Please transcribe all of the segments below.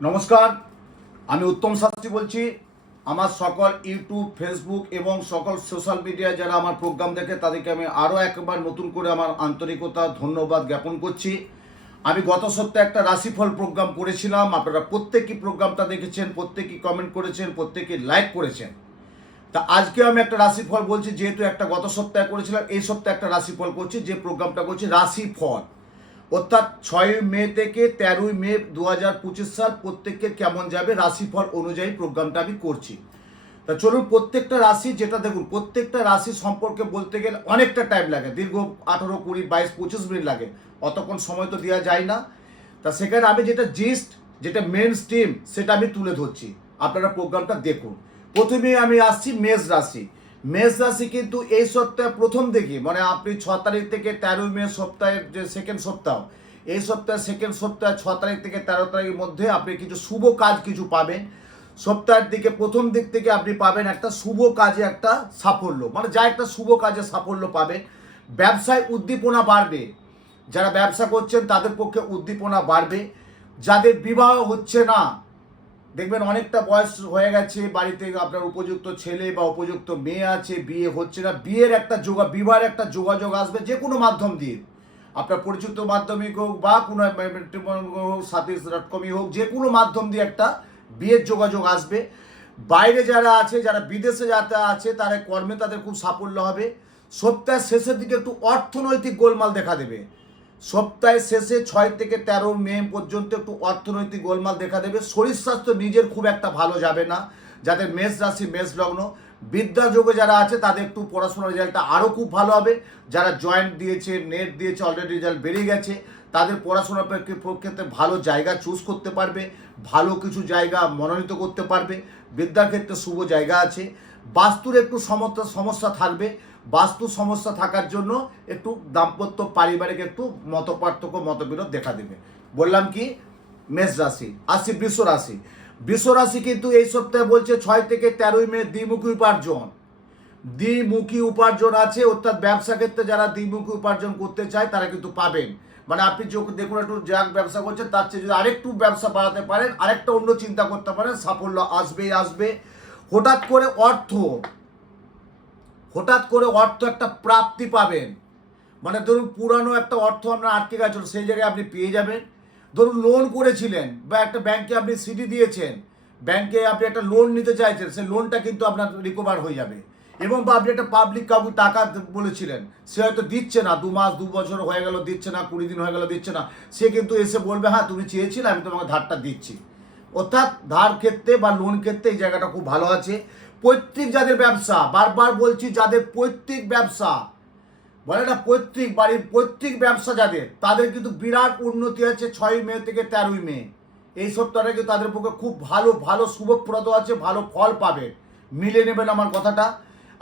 নমস্কার, আমি উত্তম শাস্ত্রী বলছি। আমার সকল ইউটিউব, ফেসবুক এবং সকল সোশ্যাল মিডিয়ায় যারা আমার প্রোগ্রাম দেখে তাদেরকে আমি আরও একবার নতুন করে আমার আন্তরিকতা ধন্যবাদ জ্ঞাপন করছি। আমি গত সপ্তাহে একটা রাশিফল প্রোগ্রাম করেছিলাম। আপনারা প্রত্যেকেই প্রোগ্রামটা দেখেছেন, প্রত্যেকেই কমেন্ট করেছেন, প্রত্যেকেই লাইক করেছেন। তা আজকে আমি একটা রাশিফল বলছি, যেহেতু একটা গত সপ্তাহে করেছিলাম, এই সপ্তাহে একটা রাশিফল করছি। যে প্রোগ্রামটা করছি রাশিফল, অর্থাৎ 6 মে থেকে 13 মে 2025 সাল প্রত্যেকের কেমন যাবে রাশিফল অনুযায়ী প্রোগ্রামটা আমি করছি। তা চলুন, প্রত্যেকটা রাশি যেটা দেখুন, প্রত্যেকটা রাশি সম্পর্কে বলতে গেলে অনেকটা টাইম লাগে, দীর্ঘ 18, 20, 22, 25 মিনিট লাগে, অতক্ষণ সময় তো দেওয়া যায় না। তা সেখানে আমি যেটা যেটা মেন স্ট্রিম সেটা আমি তুলে ধরছি, আপনারা প্রোগ্রামটা দেখুন। প্রথমে আমি আসছি মেষ রাশি। মেষ রাশি কিন্তু এই সপ্তাহে প্রথম দিকে, মানে আপনি 6 তারিখ থেকে 13 মে সপ্তাহের যে সেকেন্ড সপ্তাহ, এই সপ্তাহে সেকেন্ড সপ্তাহে 6 তারিখ থেকে 13 তারিখের মধ্যে আপনি কিছু শুভ কাজ কিছু পাবেন। সপ্তাহের দিকে প্রথম দিক থেকে আপনি পাবেন একটা শুভ কাজে একটা সাফল্য, মানে যা একটা শুভ কাজে সাফল্য পাবেন। ব্যবসায় উদ্দীপনা বাড়বে, যারা ব্যবসা করছেন তাদের পক্ষে উদ্দীপনা বাড়বে। যাদের বিবাহ হচ্ছে না, দেখবেন অনেকটা বয়স হয়ে গেছে, বাড়িতে আপনার উপযুক্ত ছেলে বা উপযুক্ত মেয়ে আছে, বিয়ে হচ্ছে না, বিয়ের একটা বিবাহের একটা যোগাযোগ আসবে যে কোনো মাধ্যম দিয়ে, আপনার পরিচিত মাধ্যমিক হোক বা কোনো সাথী.com হোক, যে কোনো মাধ্যম দিয়ে একটা বিয়ের যোগাযোগ আসবে। বাইরে যারা আছে, যারা বিদেশে যাতে আছে, তারা কর্মে তাদের খুব সাফল্য হবে। সপ্তাহের শেষের দিকে একটু অর্থনৈতিক গোলমাল দেখা দেবে। সপ্তাহের শেষে 6 থেকে 13 মে পর্যন্ত একটু অর্থনৈতিক গোলমাল দেখা দেবে। শরীর স্বাস্থ্য নিজের খুব একটা ভালো যাবে না। যাদের মেষ রাশি, মেষ লগ্ন, বিদ্যাযোগে যারা আছে তাদের একটু পড়াশোনার রেজাল্টটা আরও খুব ভালো হবে। যারা জয়েন্ট দিয়েছে, নেট দিয়েছে, অলরেডি রেজাল্ট বেরিয়ে গেছে, তাদের পড়াশোনার ক্ষেত্রে ভালো জায়গা চুজ করতে পারবে, ভালো কিছু জায়গা মনোনীত করতে পারবে। বিদ্যার ক্ষেত্রে শুভ জায়গা আছে। বাস্তুর একটু সমস্যা থাকবে। বাস্তু সমস্যা থাকার জন্য একটু দাম্পত্য পারিবারিক একটু মতপার্থক্য, মতবিরোধ দেখা দেবে। বললাম কি মেষ রাশি। আসি বৃষ রাশি। বৃষ রাশি কিন্তু এই সপ্তাহে বলছে 6 থেকে 13 মে দ্বিমুখী উপার্জন আছে, অর্থাৎ ব্যবসা ক্ষেত্রে যারা দ্বিমুখী উপার্জন করতে চায় তারা কিন্তু পাবেন। মানে আপনি দেখুন, একটু যা ব্যবসা করছেন তার চেয়ে যদি আরেকটু ব্যবসা বাড়াতে পারেন, আরেকটা অন্য চিন্তা করতে পারেন, সাফল্য আসবেই আসবে। হঠাৎ করে অর্থ একটা প্রাপ্তি পাবেন। মানে ধরুন পুরানো একটা অর্থ আপনার আটকে গেছিল, সেই জায়গায় আপনি পেয়ে যাবেন। ধরুন লোন করেছিলেন বা একটা ব্যাংকে আপনি সিডি দিয়েছেন, ব্যাংকে আপনি একটা লোন নিতে চাইছেন, সেই লোনটা কিন্তু আপনার রিকভার হয়ে যাবে। এবং বা আপনি একটা পাবলিক কাউকে টাকা বলেছিলেন, সে হয়তো দিচ্ছে না, 2 মাস 2 বছর হয়ে গেল দিচ্ছে না, 20 দিন হয়ে গেল দিচ্ছে না, সে কিন্তু এসে বলবে হ্যাঁ তুমি চেয়েছিলে, আমি তোমাকে ধারটা দিচ্ছি। অর্থাৎ ধার ক্ষেত্রে বা লোন ক্ষেত্রে এই জায়গাটা খুব ভালো আছে। পৈতৃক যাদের ব্যবসা, বারবার বলছি, যাদের পৈতৃক ব্যবসা বলে না, পৈতৃক ব্যবসা যাদের, তাদের কিন্তু বিরাট উন্নতি আছে 6 মে থেকে 13 মে। এই সপ্তাহটা কিন্তু তাদের পক্ষে খুব ভালো শুভপ্রদ আছে, ভালো ফল পাবে। মিলে নেবেন আমার কথাটা।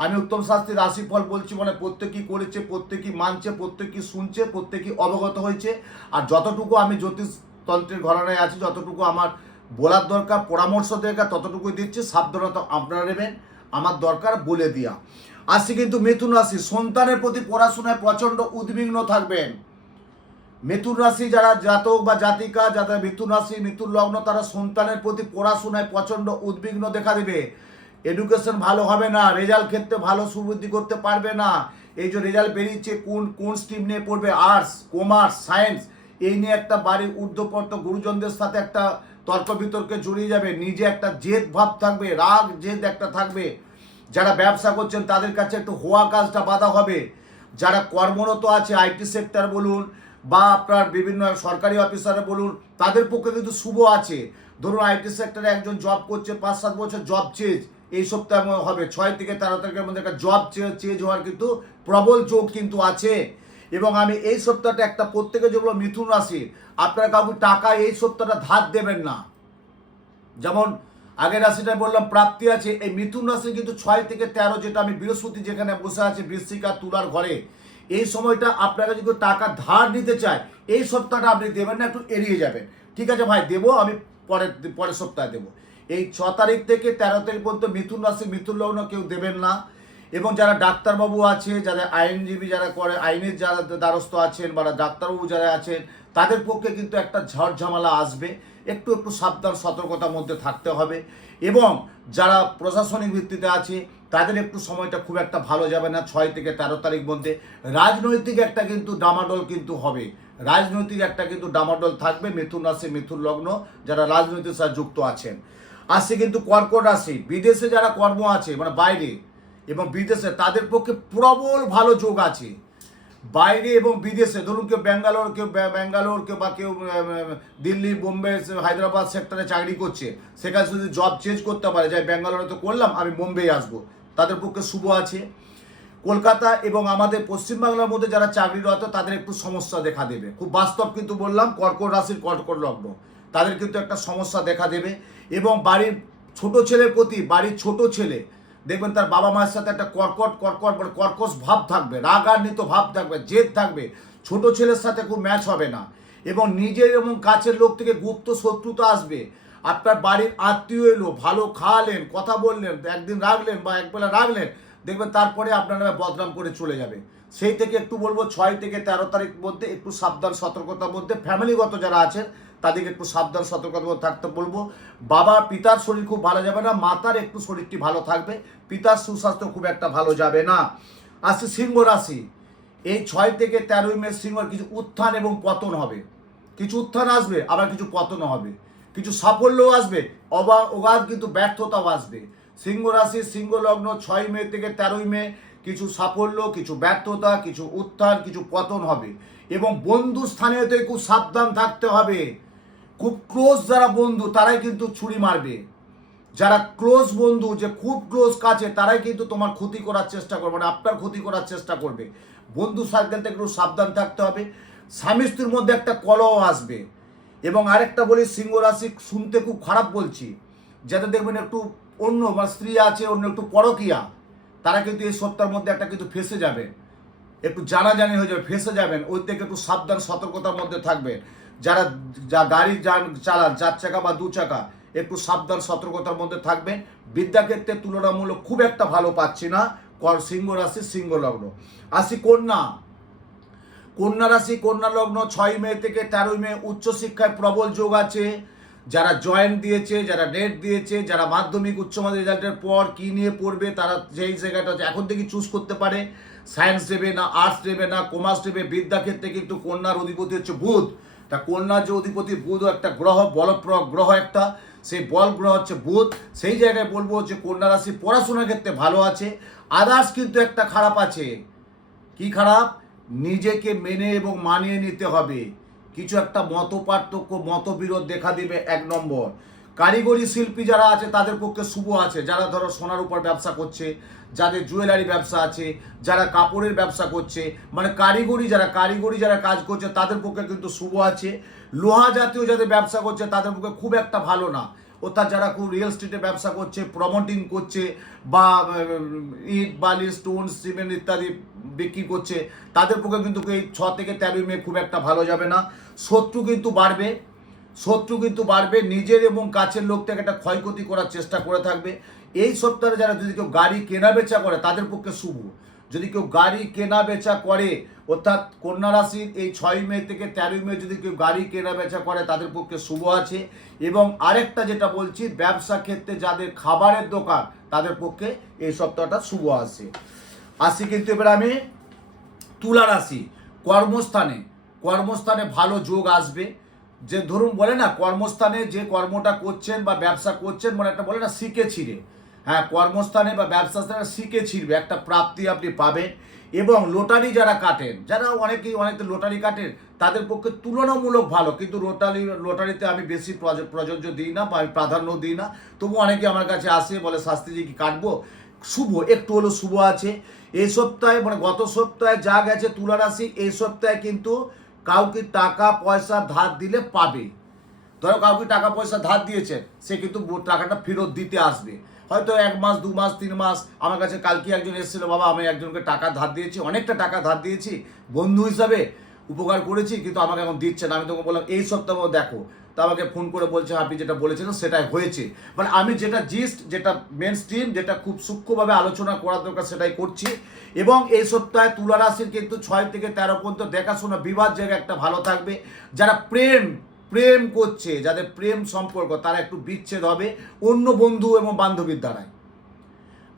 আমি উত্তম শাস্ত্রী রাশিফল বলছি, মানে প্রত্যেকেই করেছে, প্রত্যেকেই মানছে, প্রত্যেকেই শুনছে, প্রত্যেকেই অবগত হয়েছে। আর যতটুকু আমি জ্যোতিষতন্ত্রের ঘরানায় আছি, যতটুকু আমার বলার দরকার, পরামর্শ দরকার, ততটুকুই দিচ্ছি। সাবধানতা আপনারা নেবেন, আমার দরকার বলে দিয়া। আসছি কিন্তু মিথুন রাশি। সন্তানের প্রতি পড়াশোনায় প্রচণ্ড উদ্বিগ্ন থাকবেন। মিথুন রাশি যারা জাতক বা জাতিকা, যারা মিথুন রাশি, মিথুন লগ্ন, তারা সন্তানের প্রতি পড়াশোনায় প্রচণ্ড উদ্বিগ্ন দেখা দেবে। এডুকেশন ভালো হবে না, রেজাল্ট ক্ষেত্রে ভালো সুবৃদ্ধি করতে পারবে না। এই যে রেজাল্ট বেরিয়েছে, কোন স্ট্রিম নিয়ে পড়বে, আর্টস, কমার্স, সায়েন্স, এই নিয়ে একটা বাড়ির ঊর্ধ্বপর্ত গুরুজনদের সাথে একটা তর্ক বিতর্কে জড়িয়ে যাবে। নিজে একটা জেদ ভাব থাকবে, রাগ জেদ একটা থাকবে। যারা ব্যবসা করছেন তাদের কাছে একটু হওয়া কাজটা বাধা হবে। যারা কর্মরত আছে, আইটি সেক্টর বলুন বা আপনার বিভিন্ন সরকারি অফিসারে বলুন, তাদের পক্ষে কিন্তু শুভ আছে। ধরুন আইটি সেক্টরে একজন জব করছে, 5-7 বছর জব চেঞ্জ এই সপ্তাহে হবে। 6 থেকে 13 তারিখের মধ্যে একটা জব চেঞ্জ হওয়ার কিন্তু প্রবল যোগ কিন্তু আছে। এবং আমি এই সপ্তাহটা একটা প্রত্যেকে যেগুলো মিথুন রাশি, আপনারা কাউকে টাকা এই সপ্তাহটা ধার দেবেন না। যেমন আগের রাশিটা বললাম প্রাপ্তি আছে, এই মিথুন রাশি কিন্তু 6 থেকে 13, যেটা আমি বৃহস্পতি যেখানে বসে আছে বৃশ্চিক আর তুলার ঘরে, এই সময়টা আপনারা যদি টাকা ধার নিতে চায়, এই সপ্তাহটা আপনি দেবেন না, একটু এড়িয়ে যাবেন। ঠিক আছে ভাই, দেবো আমি পরের সপ্তাহে দেবো। এই 6 তারিখ থেকে 13 তারিখ পর্যন্ত মিথুন রাশি, মিথুন লগ্ন কেউ দেবেন না। এবং যারা ডাক্তারবাবু আছে, যারা আইনজীবী যারা করে, আইনের যারা দ্বারস্থ আছেন বা ডাক্তারবাবু যারা আছেন, তাদের পক্ষে কিন্তু একটা ঝড় ঝামেলা আসবে। একটু একটু সাবধান সতর্কতার মধ্যে থাকতে হবে। এবং যারা প্রশাসনিক ভিত্তিতে আছে তাদের একটু সময়টা খুব একটা ভালো যাবে না 6 থেকে 13 তারিখ মধ্যে। রাজনৈতিক একটা কিন্তু ডামাডোল কিন্তু হবে, রাজনৈতিক একটা কিন্তু ডামাডোল থাকবে। মিথুন রাশি, মিথুন লগ্ন যারা রাজনৈতিক সাথে যুক্ত আছেন। আসছে কিন্তু কর্কট রাশি, বিদেশে যারা কর্ম আছে মানে বাইরে এবং বিদেশে, তাদের পক্ষে প্রবল ভালো যোগ আছে। বাইরে এবং বিদেশে, ধরুন কেউ ব্যাঙ্গালোর, কেউ বা কেউ দিল্লি, বোম্বে, হায়দ্রাবাদ সেক্টরে চাকরি করছে, সেখানে যদি জব চেঞ্জ করতে পারে, যাই ব্যাঙ্গালোরে তো করলাম, আমি মুম্বাই আসবো, তাদের পক্ষে শুভ আছে। কলকাতা এবং আমাদের পশ্চিমবাংলার মধ্যে যারা চাকরিরত তাদের একটু সমস্যা দেখা দেবে, খুব বাস্তব কিন্তু বললাম। কর্কট রাশির কর্কট লগ্ন, তাদের কিন্তু একটা সমস্যা দেখা দেবে। এবং বাড়ির ছোট ছেলের প্রতি, বাড়ির ছোট ছেলে দেখবেন তার বাবা মায়ের সাথে একটা মানে কর্কশ ভাব থাকবে, রাগান্বিত ভাব থাকবে, জেদ থাকবে, ছোট ছেলের সাথে খুব ম্যাচ হবে না। এবং নিজের এবং কাছের লোক থেকে গুপ্ত শত্রুতা আসবে। আপনার বাড়ির আত্মীয় এলো, ভালো খাওয়ালেন, কথা বললেন, একদিন রাখলেন বা একবেলা রাখলেন, দেখবেন তারপরে আপনার নামে বদনাম করে চলে যাবে। সেই থেকে একটু বলবো 6 থেকে 13 তারিখ মধ্যে একটু সাবধান সতর্কতার মধ্যে, ফ্যামিলিগত যারা আছেন তাদেরকে একটু সাবধান সতর্কতা থাকতে বলবো। পিতার শরীর খুব ভালো যাবে না, মাতার একটু শরীরটি ভালো থাকবে, পিতার সুস্বাস্থ্য খুব একটা ভালো যাবে না। আসছে সিংহ রাশি, এই 6 থেকে 13 মে সিংহর কিছু উত্থান এবং পতন হবে, কিছু উত্থান আসবে, আবার কিছু পতন হবে, কিছু সাফল্যও আসবে, অগাধ কিন্তু ব্যর্থতাও আসবে। সিংহ রাশি, সিংহ লগ্ন 6 মে থেকে 13 মে কিছু সাফল্য, কিছু ব্যর্থতা, কিছু উত্থান, কিছু পতন হবে। এবং বন্ধু স্থানীয়তে খুব সাবধান থাকতে হবে। খুব ক্লোজ যারা বন্ধু তারাই কিন্তু ছুরি মারবে, যারা ক্লোজ বন্ধু, যে খুব ক্লোজ কাছে, তারাই কিন্তু তোমার ক্ষতি করার চেষ্টা করবে, মানে আপনার ক্ষতি করার চেষ্টা করবে। বন্ধু সার্কেল থেকে একটু সাবধান থাকতে হবে। স্বামী স্ত্রীর মধ্যে একটা কলহ আসবে। এবং আরেকটা বলি, সিংহ রাশি শুনতে খুব খারাপ বলছি, যাতে দেখবেন একটু অন্য বা স্ত্রী আছে, অন্য একটু পরকীয়া, তারা কিন্তু এই সপ্তাহের মধ্যে একটা কিন্তু ফেসে যাবে, একটু জানাজানি হয়ে যাবে, ফেসে যাবেন। ওই থেকে একটু সাবধান সতর্কতার মধ্যে থাকবে। যা গাড়ি চালান, 4 চাকা বা 2 চাকা, একটু সাবধান সতর্কতার মধ্যে থাকবেন। বিদ্যাক্ষেত্রে তুলনামূলক খুব একটা ভালো পাচ্ছি না সিংহ রাশি, সিংহ লগ্ন। আসি কন্যা রাশি, কন্যা লগ্ন 6 মে থেকে 13 মে উচ্চশিক্ষায় প্রবল যোগ আছে। যারা জয়েন্ট দিয়েছে, যারা নেট দিয়েছে, যারা মাধ্যমিক উচ্চ মাধ্যমিক রেজাল্টের পর কী নিয়ে পড়বে, তারা যেই জায়গাটা এখন থেকে চুজ করতে পারে, সায়েন্স দেবে না আর্টস দেবে না কমার্স দেবে। বিদ্যাক্ষেত্রে কিন্তু কন্যার অধিপতি হচ্ছে বুধ। তা কন্যার যে অধিপতি বুধ, একটা গ্রহ, গ্রহ একটা, সেই বল গ্রহ হচ্ছে বুধ। সেই জায়গায় বলবো যে কন্যা রাশি পড়াশোনার ক্ষেত্রে ভালো আছে। আদার্স কিন্তু একটা খারাপ আছে। কি খারাপ? নিজেকে মেনে এবং মানিয়ে নিতে হবে। কিছু একটা মত পার্থক্য, মতবিরোধ দেখা দিবে। 1 নম্বর, কারিগরি শিল্পী যারা আছে তাদের পক্ষে শুভ আছে। যারা ধরো সোনার উপর ব্যবসা করছে, যাদের জুয়েলারি ব্যবসা আছে, যারা কাপড়ের ব্যবসা করছে, মানে কারিগরি যারা কাজ করছে তাদের পক্ষে কিন্তু শুভ আছে। লোহা জাতীয় যাদের ব্যবসা করছে তাদের পক্ষে খুব একটা ভালো না। অর্থাৎ যারা খুব রিয়েল এস্টেটে ব্যবসা করছে, প্রমোটিং করছে, বা ইট, বালি, স্টোন, সিমেন্ট ইত্যাদি বিক্রি করছে, তাদের পক্ষে কিন্তু এই 6 থেকে 13 মে খুব একটা ভালো যাবে না। শত্রু কিন্তু বাড়বে, নিজের এবং কাছের লোক থেকে একটা ক্ষয়ক্ষতি করার চেষ্টা করে থাকবে। এই সপ্তাহে যারা যদি কেউ গাড়ি কেনা বেচা করে তাদের পক্ষে শুভ। যদি কেউ গাড়ি কেনা বেচা করে, অর্থাৎ কন্যা রাশির এই 6 মে থেকে 13 মে যদি কেউ গাড়ি কেনা বেচা করে তাদের পক্ষে শুভ আছে। এবং আরেকটা যেটা বলছি, ব্যবসা ক্ষেত্রে যাদের খাবারের দোকান তাদের পক্ষে এই সপ্তাহটা শুভ আছে। কিন্তু এবার আমি তুলা রাশি, কর্মস্থানে ভালো যোগ আসবে। যে ধরুন বলে না, কর্মস্থানে যে কর্মটা করছেন বা ব্যবসা করছেন, মানে একটা বলে না শিখে ছিঁড়ে, হ্যাঁ, কর্মস্থানে বা ব্যবসা স্থানে শিখে ছিঁড়বে, একটা প্রাপ্তি আপনি পাবেন। এবং লটারি যারা কাটেন, যারা অনেকে লটারি কাটেন, তাদের পক্ষে তুলনামূলক ভালো। কিন্তু লটারিতে আমি বেশি প্রযোজ্য দিই না বা আমি প্রাধান্য দিই না। তবু অনেকে আমার কাছে আসে, বলে শাস্ত্রীজি কি কাটবো? শুভ, একটু হলো শুভ আছে এই সপ্তাহে। মানে গত সপ্তাহে যা গেছে তুলা রাশি, এই সপ্তাহে কিন্তু কাউকে টাকা পয়সা ধার দিলে পাবে। ধরো কাউকে টাকা পয়সা ধার দিয়েছেন, সে কিন্তু টাকাটা ফেরত দিতে আসবে। হয়তো 1 মাস, 2 মাস, 3 মাস। আমার কাছে কালকে একজন এসেছিল, বাবা আমি একজনকে টাকা ধার দিয়েছি, অনেকটা টাকা ধার দিয়েছি, বন্ধু হিসাবে উপকার করেছি, কিন্তু আমাকে এখন দিচ্ছে না। আমি তোকে বললাম এই সপ্তাহ দেখো, তা আমাকে ফোন করে বলছে আপনি যেটা বলেছিলেন সেটাই হয়েছে। মানে আমি যেটা যেটা মেন স্ট্রিম, যেটা খুব সূক্ষ্মভাবে আলোচনা করার দরকার সেটাই করছি। এবং এই সপ্তাহে তুলা রাশির কিন্তু 6 থেকে 13 পর্যন্ত দেখাশোনা, বিবাদ জায়গা একটা ভালো থাকবে। যারা প্রেম করছে, যাদের প্রেম সম্পর্ক, তারা একটু বিচ্ছেদ হবে অন্য বন্ধু এবং বান্ধবীর দ্বারায়।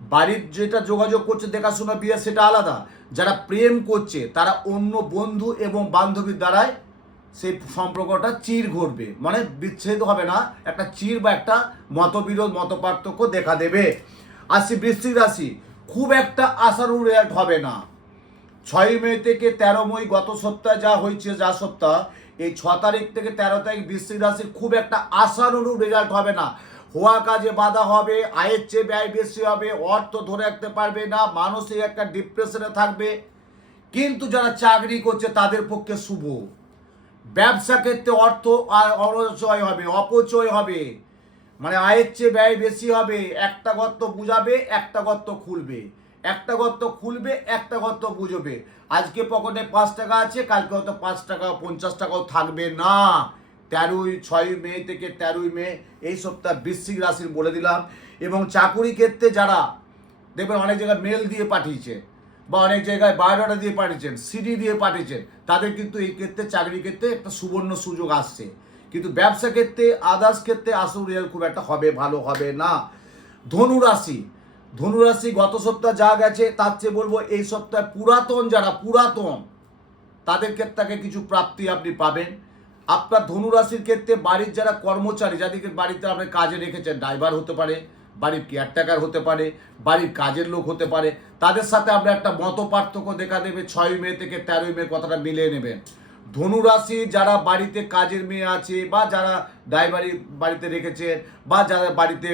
বাড়ির যেটা যোগাযোগ করছে দেখাশোনা বিয়ে সেটা আলাদা, যারা প্রেম করছে তারা অন্য বন্ধু এবং বান্ধবীর দ্বারায় সেই সম্পর্কটা চির ঘটবে, মানে বিচ্ছেদ হবে না, একটা চির বা একটা মতবিরোধ মতপার্থক্য দেখা দেবে। আসি বৃশ্চিক রাশি, খুব একটা আশানুরূপ রেজাল্ট হবে না। 6 মে থেকে 13 মে গত সপ্তাহে যা হয়েছে, যা সপ্তাহ, এই 6 তারিখ থেকে 13 তারিখ বৃশ্চিক রাশির খুব একটা আশানুরূপ রেজাল্ট হবে না। হওয়া কাজে বাধা হবে, আয়ের চেয়ে ব্যয় বেশি হবে, অর্থ ধরে রাখতে পারবে না, মানসিক একটা ডিপ্রেশনে থাকবে। কিন্তু যারা চাকরি করছে তাদের পক্ষে শুভ। ব্যবসা ক্ষেত্রে অর্থ অপচয় হবে, অপচয় হবে, মানে আয়ের চেয়ে ব্যয় বেশি হবে। একটা গর্ত বুঝাবে, একটা গর্ত খুলবে, একটা গর্ত খুলবে, একটা গর্ত বুঝবে। আজকে পকেটে 5 টাকা আছে, কালকে হয়তো 5 টাকা 50 টাকাও থাকবে না। 6 মে থেকে 13 মে এই সপ্তাহ বৃশ্চিক রাশির বলে দিলাম। এবং চাকুরি ক্ষেত্রে যারা দেখবেন অনেক জায়গায় মেল দিয়ে পাঠিয়েছে বা অনেক জায়গায় বায়োডাটা দিয়ে পাঠিয়েছেন, সিডি দিয়ে পাঠিয়েছেন, তাদের কিন্তু এই ক্ষেত্রে চাকরি ক্ষেত্রে একটা সুবর্ণ সুযোগ আসছে। কিন্তু ব্যবসা ক্ষেত্রে আদার্স ক্ষেত্রে আসল রেজাল্ট খুব একটা হবে, ভালো হবে না। ধনুরাশি, ধনুরাশি গত সপ্তাহ যা গেছে তার চেয়ে বলবো এই সপ্তাহে পুরাতন যারা পুরাতন তাদের ক্ষেত্রে কিছু প্রাপ্তি আপনি পাবেন। আপনার ধনুরাশির ক্ষেত্রে বাড়ির যারা কর্মচারী, যাদেরকে বাড়িতে আপনি কাজে রেখেছেন, ড্রাইভার হতে পারে, বাড়ির কেয়ারটেকার হতে পারে, বাড়ির কাজের লোক হতে পারে, তাদের সাথে আপনার একটা মত পার্থক্য দেখা দেবে। 6 মে থেকে 13 মে কথাটা মিলিয়ে নেবেন। ধনুরাশি যারা বাড়িতে কাজের মেয়ে আছে, বা যারা ড্রাইভারি বাড়িতে রেখেছেন, বা যারা বাড়িতে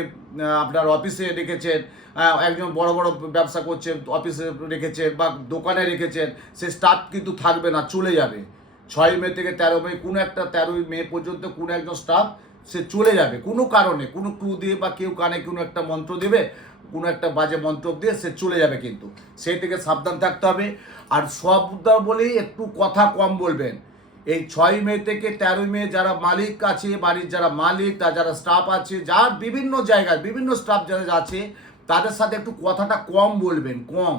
আপনার অফিসে রেখেছেন, একজন বড় বড় ব্যবসা করছেন অফিসে রেখেছেন বা দোকানে রেখেছেন, সে স্টাফ কিন্তু থাকবে না, চলে যাবে। 6 মে থেকে 13 মে কোনো একটা 13 মে পর্যন্ত কোনো একজন স্টাফ সে চলে যাবে কোনো কারণে, কোনো ক্লু দিয়ে বা কেউ কানে কোনো একটা মন্ত্র দেবে, কোনো একটা বাজে মন্ত্র দিয়ে সে চলে যাবে, কিন্তু সেই থেকে সাবধান থাকতে হবে। আর সবটা বলেই একটু কথা কম বলবেন। এই 6 মে থেকে 13 মে যারা মালিক আছে, বাড়ির যারা মালিক, তার যারা স্টাফ আছে, যার বিভিন্ন জায়গায় বিভিন্ন স্টাফ যারা আছে, তাদের সাথে একটু কথাটা কম বলবেন, কম,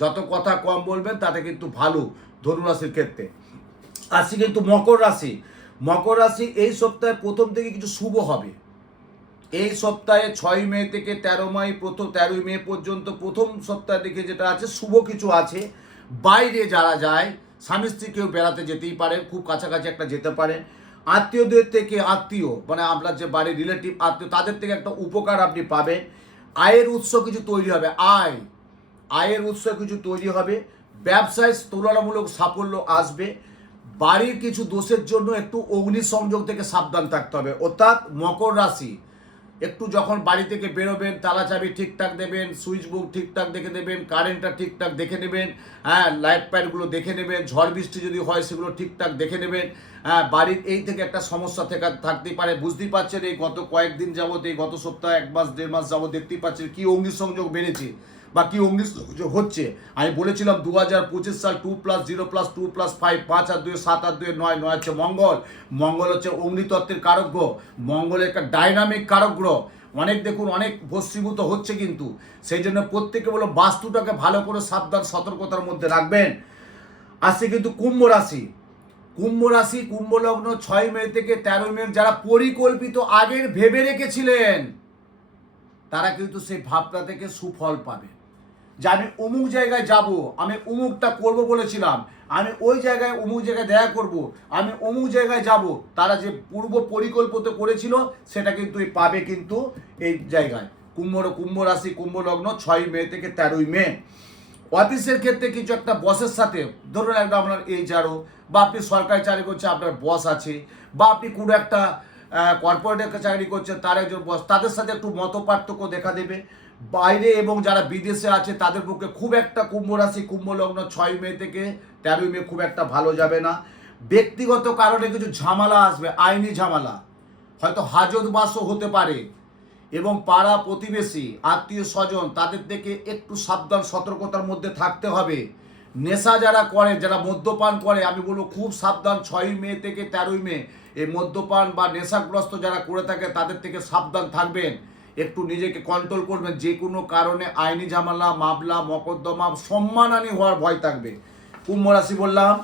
যত কথা কম বলবেন তাতে কিন্তু ভালো ধনুরাশির ক্ষেত্রে। আসি কিন্তু মকর রাশি, মকর রাশি এই সপ্তাহে প্রথম থেকে কিছু শুভ হবে। এই সপ্তাহে 6 মে থেকে 13 মে পর্যন্ত প্রথম সপ্তাহ থেকে যেটা আছে শুভ কিছু আছে। বাইরে যারা যায়, স্বামী স্ত্রী কেউ বেড়াতে যেতেই পারেন, খুব কাছাকাছি একটা যেতে পারেন। আত্মীয়দের থেকে, আত্মীয় মানে আপনার যে বাড়ির রিলেটিভ আত্মীয়, তাদের থেকে একটা উপকার আপনি পাবেন। আয়ের উৎস কিছু তৈরি হবে, আয়ের উৎস কিছু তৈরি হবে। ব্যবসায় তুলনামূলক সাফল্য আসবে। বাড়ির কিছু দোষের জন্য একটু অগ্নিসংযোগ থেকে সাবধান থাকতে হবে। অর্থাৎ মকর রাশি একটু যখন বাড়ি থেকে বেরোবেন, তালা চাবি ঠিকঠাক দেবেন, সুইচ বোর্ড ঠিকঠাক দেখে দেবেন, কারেন্টটা ঠিকঠাক দেখে নেবেন, হ্যাঁ, লাইট পাইটগুলো দেখে নেবেন, ঝড় বৃষ্টি যদি হয় সেগুলো ঠিকঠাক দেখে নেবেন। হ্যাঁ, বাড়ির এই থেকে একটা সমস্যা থাকতেই পারে। বুঝতেই পারছেন এই গত কয়েকদিন যাবত, এই গত সপ্তাহে 1 মাস 1.5 মাস যাবত দেখতেই পাচ্ছেন কি অগ্নিসংযোগ বেড়েছে বা কি অগ্নিসংযোগ হচ্ছে। আমি বলেছিলাম 2025 সাল 2+0+2+5, 5 আর 2 7 আর 2 9, 9 হচ্ছে মঙ্গল। মঙ্গল হচ্ছে অগ্নিতত্ত্বের কারক গ্রহ, মঙ্গল একটা ডাইনামিক কারক গ্রহ। অনেক দেখুন অনেক ভস্মীভূত হচ্ছে, কিন্তু সেই জন্য প্রত্যেকে বলো বাস্তুটাকে ভালো করে সাবধান সতর্কতার মধ্যে রাখবেন। আসছে কিন্তু কুম্ভ রাশি, কুম্ভ রাশি কুম্ভ লগ্ন 6 মে থেকে 13 মে যারা পরিকল্পিত আগের ভেবে রেখেছিলেন, তারা কিন্তু সেই ভাবনা থেকে সুফল পাবে। যে আমি অমুক জায়গায় যাব, আমি অমুকটা করব বলেছিলাম, আমি ওই জায়গায় অমুক জায়গায় দেখা করব, আমি অমুক জায়গায় যাব, তারা যে পূর্ব পরিকল্পিত করেছিল সেটা কিন্তু পাবে কিন্তু এই জায়গায়। কুম্ভ রাশি কুম্ভ লগ্ন 6 মে থেকে 13 মে। অফিসের ক্ষেত্রে কিছু একটা বসের সাথে, ধরুন একটা আপনার এইচআরও বা আপনি সরকারি চাকরি করছেন, আপনার বস আছে, বা আপনি কোনো একটা কর্পোরেটের চাকরি করছেন, তার একজন বস, তাদের সাথে একটু মতপার্থক্য দেখা দেবে। বাইরে এবং যারা বিদেশে আছে তাদের পক্ষে খুব একটা কুম্ভ রাশি কুম্ভ লগ্ন 6 মে থেকে 13 মে খুব একটা ভালো যাবে না। ব্যক্তিগত কারণে কিছু ঝামেলা আসবে, আইনি ঝামেলা, হয়তো হাজতবাসও হতে পারে। এবং পাড়া প্রতিবেশী আত্মীয় স্বজন তাদের থেকে একটু সাবধান সতর্কতার মধ্যে থাকতে হবে। নেশা যারা করে, যারা মদ্যপান করে, আমি বলবো খুব সাবধান। 6 মে থেকে 13 মে এই মদ্যপান বা নেশাগ্রস্ত যারা করে থাকে তাদের থেকে সাবধান থাকবেন, একটু নিজেকে কন্ট্রোল করবেন। যে কোনো কারণে আইনি ঝামেলা, মামলা, মকদ্দমা, সম্মানহানি হওয়ার ভয় থাকবে। কুম্ভ রাশি বললাম।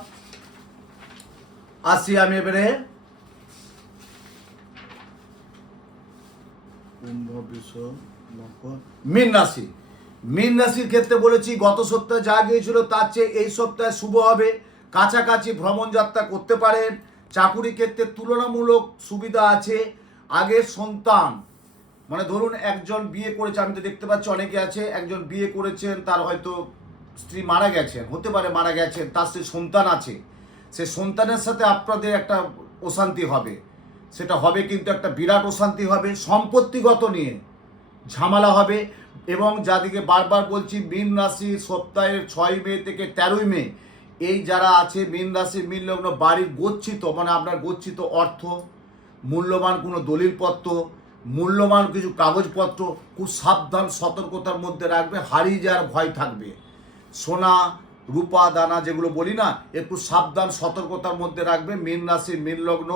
আসি আমি এবারে কুম্ভ, বৃষ, মকর, মীন রাশি। মীন রাশির ক্ষেত্রে বলেছি গত সপ্তাহে যা গিয়েছিল তার চেয়ে এই সপ্তাহে শুভ হবে। কাছাকাছি ভ্রমণ যাত্রা করতে পারেন। চাকুরি ক্ষেত্রে তুলনামূলক সুবিধা আছে। আগের সন্তান, মানে ধরুন একজন বিয়ে করেছে, আমি তো দেখতে পাচ্ছি অনেকে আছে, একজন বিয়ে করেছেন, তার হয়তো স্ত্রী মারা গেছেন, হতে পারে মারা গেছেন, তার সে সন্তান আছে, সে সন্তানের সাথে আপনাদের একটা অশান্তি হবে। সেটা হবে কিন্তু একটা বিরাট অশান্তি হবে। সম্পত্তিগত নিয়ে ঝামেলা হবে। এবং যাদিকে বারবার বলছি, মীন রাশির সপ্তাহের 6 মে থেকে 13 মে এই যারা আছে মীন রাশি, মীন লগ্ন, বাড়ির গচ্ছিত, মানে আপনার গচ্ছিত অর্থ, মূল্যবান কোনো দলিলপত্র, মূল্যবান কিছু কাগজপত্র খুব সাবধান সতর্কতার মধ্যে রাখবে। হারিয়ে যাওয়ার ভয় থাকবে। সোনা রূপা দানা যেগুলো বলি না, একটু সাবধান সতর্কতার মধ্যে রাখবে। মীন রাশি, মীন লগ্ন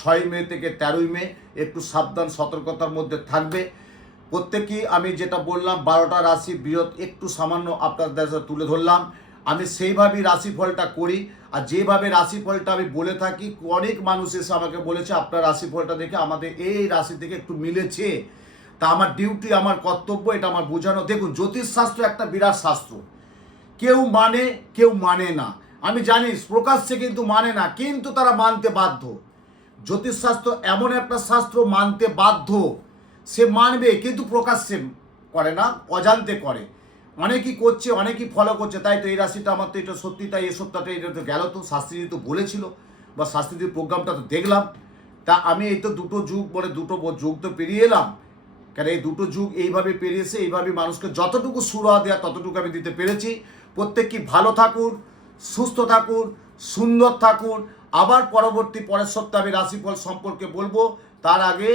6 মে থেকে 13 মে একটু সাবধান সতর্কতার মধ্যে থাকবে। প্রত্যেকেই আমি যেটা বললাম 12টা রাশি বৃহৎ একটু সামান্য আপনাদের সাথে তুলে ধরলাম। আমি সেইভাবেই রাশিফলটা করি। আর যেভাবে রাশিফলটা আমি বলে থাকি, অনেক মানুষ এসে আমাকে বলেছে আপনার রাশিফলটা দেখে আমাদের এই রাশি থেকে একটু মিলেছে। তা আমার ডিউটি, আমার কর্তব্য এটা আমার বোঝানো। দেখুন, জ্যোতিষশাস্ত্র একটা বিরাট শাস্ত্র। কেউ মানে, কেউ মানে না। আমি জানি প্রকাশ্যে কিন্তু মানে না, কিন্তু তারা মানতে বাধ্য। জ্যোতিষশাস্ত্র এমন একটা শাস্ত্র, মানতে বাধ্য। সে মানবে কিন্তু প্রকাশ্যে করে না, অজান্তে করে। অনেকেই করছে, অনেকেই ফলো করছে। তাই তো এই রাশিটা আমার তো এটা সত্যি, তাই এই সপ্তাহটা এটা তো গেল, তো শাস্ত্রী তো বলেছিল, বা শাস্ত্রীর প্রোগ্রামটা তো দেখলাম। তা আমি এই তো দুটো যুগ, বলে দুটো যুগ তো পেরিয়ে এলাম। কেন এই দুটো যুগ এইভাবে পেরিয়েছে, এইভাবে মানুষকে যতটুকু সুরা দেওয়া ততটুকু আমি দিতে পেরেছি। প্রত্যেকেই ভালো থাকুন, সুস্থ থাকুন, সুন্দর থাকুন। আবার পরের সপ্তাহে আমি রাশিফল সম্পর্কে বলবো। তার আগে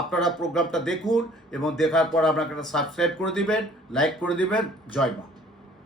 আপনারা প্রোগ্রামটা দেখুন এবং দেখার পর আপনাকে একটা সাবস্ক্রাইব করে দিবেন, লাইক করে দিবেন। জয় মা।